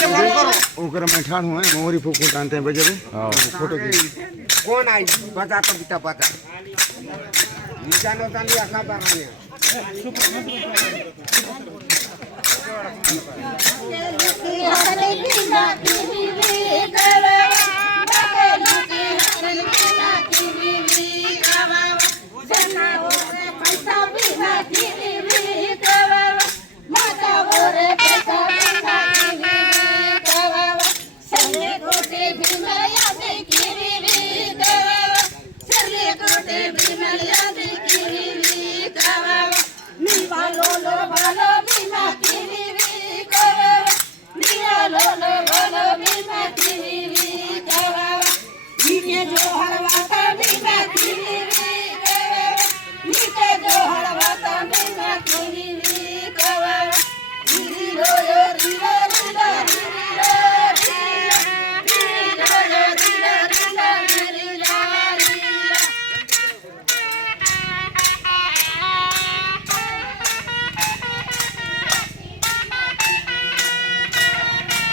ओकर मैं ठाड़ हुआ मोहरी फूक टानते हैं बजे हाँ फोटो की कौन आई बता तो बिता पता जानो तानी आखा पर रहे हैं